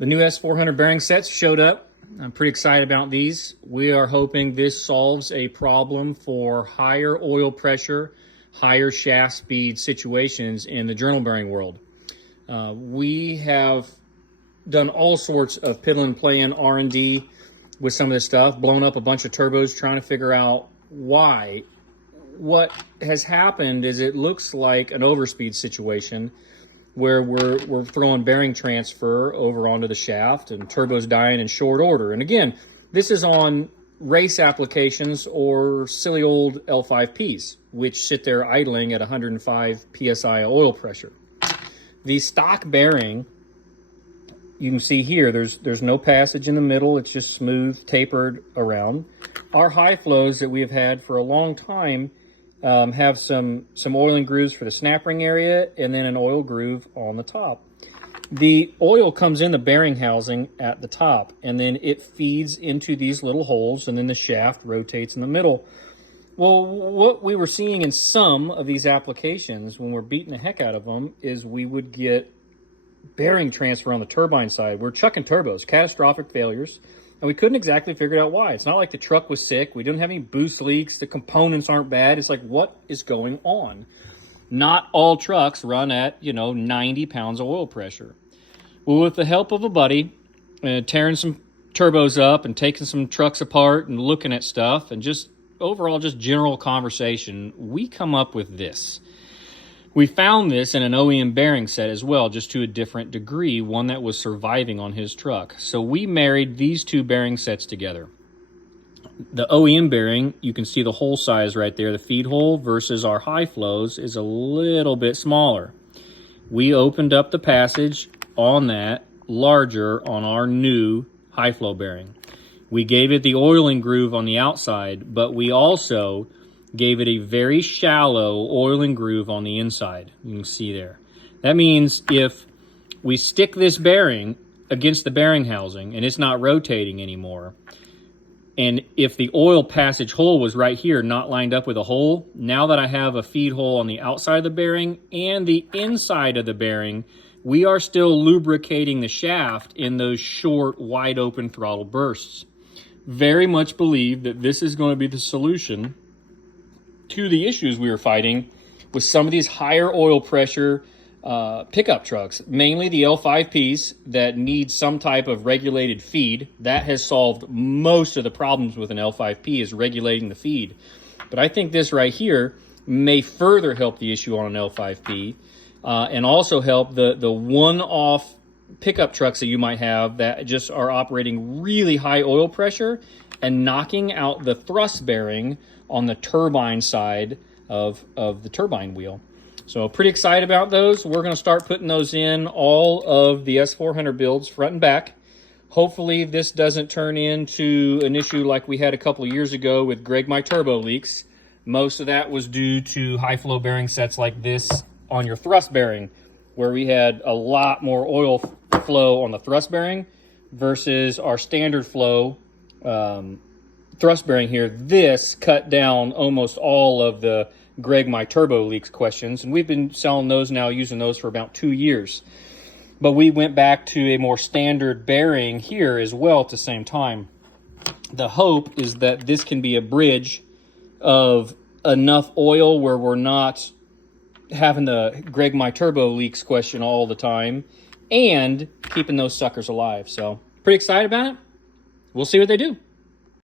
The new S400 bearing sets showed up. I'm pretty excited about these. We are hoping this solves a problem for higher oil pressure, higher shaft speed situations in the journal bearing world. We have done all sorts of piddle and play in R&D with some of this stuff, blown up a bunch of turbos trying to figure out why. What has happened is it looks like an overspeed situation where we're throwing bearing transfer over onto the shaft and turbos dying in short order. And again, this is on race applications or silly old L5Ps, which sit there idling at 105 psi oil pressure. The stock bearing, you can see here, there's no passage in the middle. It's just smooth, tapered around. Our high flows that we have had for a long time have some oiling grooves for the snap ring area and then an oil groove on the top. The oil comes in the bearing housing at the top and then it feeds into these little holes and then the shaft rotates in the middle. Well, what we were seeing in some of these applications when we're beating the heck out of them is we would get bearing transfer on the turbine side. We're chucking turbos, catastrophic failures. And we couldn't exactly figure out why. It's not like the truck was sick. We didn't have any boost leaks. The components aren't bad. It's like, what is going on? Not all trucks run at, 90 pounds of oil pressure. Well, with the help of a buddy, tearing some turbos up and taking some trucks apart and looking at stuff and just overall just general conversation, we come up with this. We found this in an OEM bearing set as well, just to a different degree, one that was surviving on his truck. So we married these two bearing sets together. The OEM bearing, you can see the hole size right there. The feed hole versus our high flows is a little bit smaller. We opened up the passage on that larger on our new high flow bearing. We gave it the oiling groove on the outside, but we also gave it a very shallow oiling groove on the inside. You can see there. That means if we stick this bearing against the bearing housing and it's not rotating anymore, and if the oil passage hole was right here, not lined up with a hole, now that I have a feed hole on the outside of the bearing and the inside of the bearing, we are still lubricating the shaft in those short, wide open throttle bursts. Very much believe that this is going to be the solution to the issues we were fighting with some of these higher oil pressure pickup trucks, mainly the L5Ps that need some type of regulated feed. That has solved most of the problems with an L5P, is regulating the feed. But I think this right here may further help the issue on an L5P and also help the one-off pickup trucks that you might have that just are operating really high oil pressure and knocking out the thrust bearing on the turbine side of the turbine wheel. So pretty excited about those. We're going to start putting those in all of the S400 builds front and back. Hopefully this doesn't turn into an issue like we had a couple of years ago with Greg My Turbo leaks. Most of that was due to high flow bearing sets like this on your thrust bearing, where we had a lot more oil flow on the thrust bearing versus our standard flow thrust bearing here. This cut down almost all of the Greg My Turbo leaks questions, and we've been selling those now, using those for about 2 years. But we went back to a more standard bearing here as well at the same time. The hope is that this can be a bridge of enough oil where we're not having the Greg My Turbo leaks question all the time and keeping those suckers alive. So pretty excited about it. We'll see what they do.